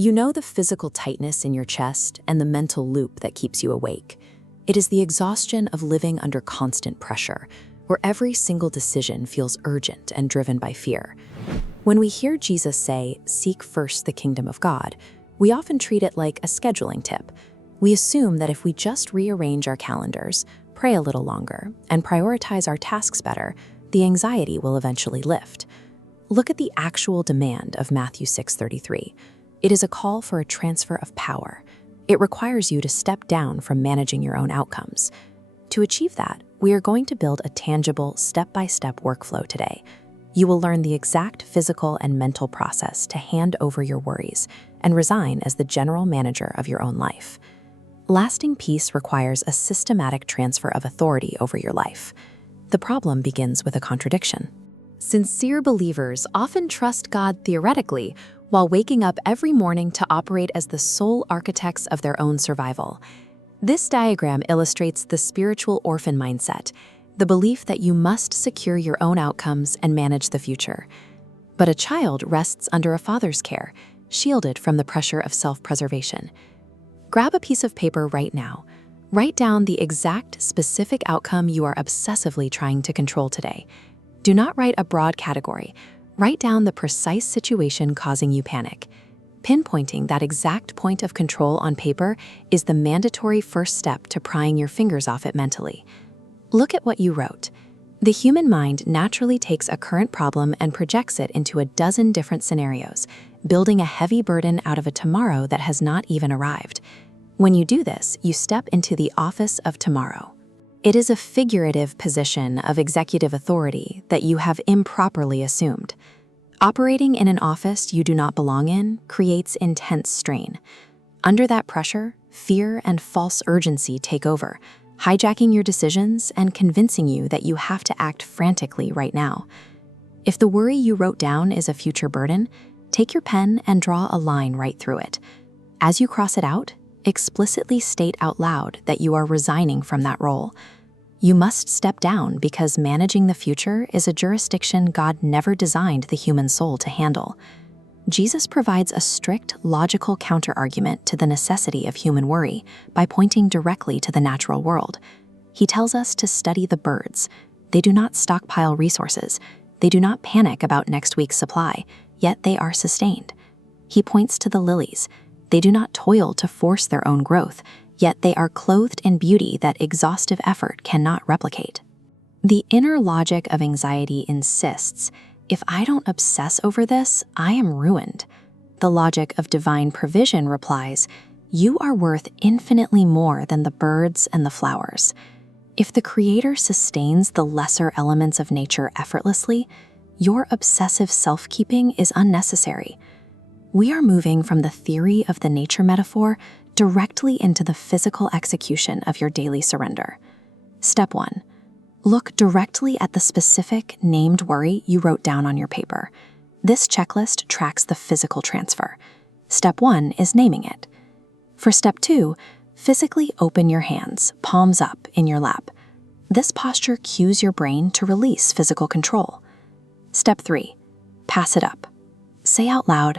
You know the physical tightness in your chest and the mental loop that keeps you awake. It is the exhaustion of living under constant pressure, where every single decision feels urgent and driven by fear. When we hear Jesus say, "Seek first the kingdom of God," we often treat it like a scheduling tip. We assume that if we just rearrange our calendars, pray a little longer, and prioritize our tasks better, the anxiety will eventually lift. Look at the actual demand of Matthew 6:33. It is a call for a transfer of power. It requires you to step down from managing your own outcomes. To achieve that, we are going to build a tangible, step-by-step workflow today. You will learn the exact physical and mental process to hand over your worries and resign as the general manager of your own life. Lasting peace requires a systematic transfer of authority over your life. The problem begins with a contradiction. Sincere believers often trust God theoretically, while waking up every morning to operate as the sole architects of their own survival. This diagram illustrates the spiritual orphan mindset, the belief that you must secure your own outcomes and manage the future. But a child rests under a father's care, shielded from the pressure of self-preservation. Grab a piece of paper right now. Write down the exact specific outcome you are obsessively trying to control today. Do not write a broad category. Write down the precise situation causing you panic. Pinpointing that exact point of control on paper is the mandatory first step to prying your fingers off it mentally. Look at what you wrote. The human mind naturally takes a current problem and projects it into a dozen different scenarios, building a heavy burden out of a tomorrow that has not even arrived. When you do this, you step into the office of tomorrow. It is a figurative position of executive authority that you have improperly assumed. Operating in an office you do not belong in creates intense strain. Under that pressure, fear and false urgency take over, hijacking your decisions and convincing you that you have to act frantically right now. If the worry you wrote down is a future burden, take your pen and draw a line right through it. As you cross it out, explicitly state out loud that you are resigning from that role. You must step down because managing the future is a jurisdiction God never designed the human soul to handle. Jesus provides a strict, logical counterargument to the necessity of human worry by pointing directly to the natural world. He tells us to study the birds. They do not stockpile resources. They do not panic about next week's supply, yet they are sustained. He points to the lilies. They do not toil to force their own growth, yet they are clothed in beauty that exhaustive effort cannot replicate. The inner logic of anxiety insists, if I don't obsess over this, I am ruined. The logic of divine provision replies, you are worth infinitely more than the birds and the flowers. If the Creator sustains the lesser elements of nature effortlessly, your obsessive self-keeping is unnecessary. We are moving from the theory of the nature metaphor directly into the physical execution of your daily surrender. Step 1. Look directly at the specific named worry you wrote down on your paper. This checklist tracks the physical transfer. Step 1 is naming it. For step 2, physically open your hands, palms up, in your lap. This posture cues your brain to release physical control. Step 3, pass it up. Say out loud,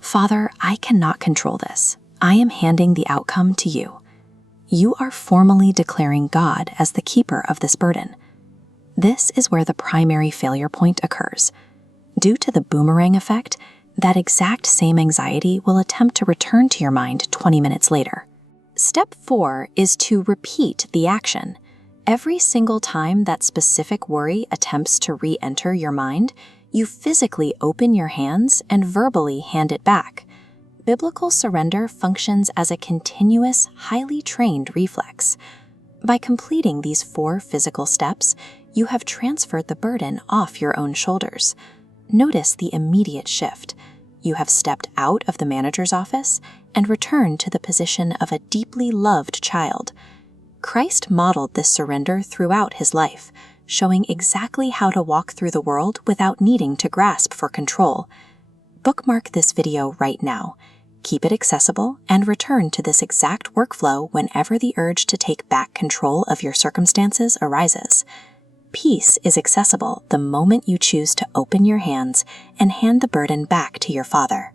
Father, I cannot control this. I am handing the outcome to you. You are formally declaring God as the keeper of this burden. This is where the primary failure point occurs. Due to the boomerang effect, that exact same anxiety will attempt to return to your mind 20 minutes later. Step 4 is to repeat the action. Every single time that specific worry attempts to re-enter your mind, you physically open your hands and verbally hand it back. Biblical surrender functions as a continuous, highly trained reflex. By completing these 4 physical steps, you have transferred the burden off your own shoulders. Notice the immediate shift. You have stepped out of the manager's office and returned to the position of a deeply loved child. Christ modeled this surrender throughout his life, showing exactly how to walk through the world without needing to grasp for control. Bookmark this video right now. Keep it accessible and return to this exact workflow whenever the urge to take back control of your circumstances arises. Peace is accessible the moment you choose to open your hands and hand the burden back to your Father.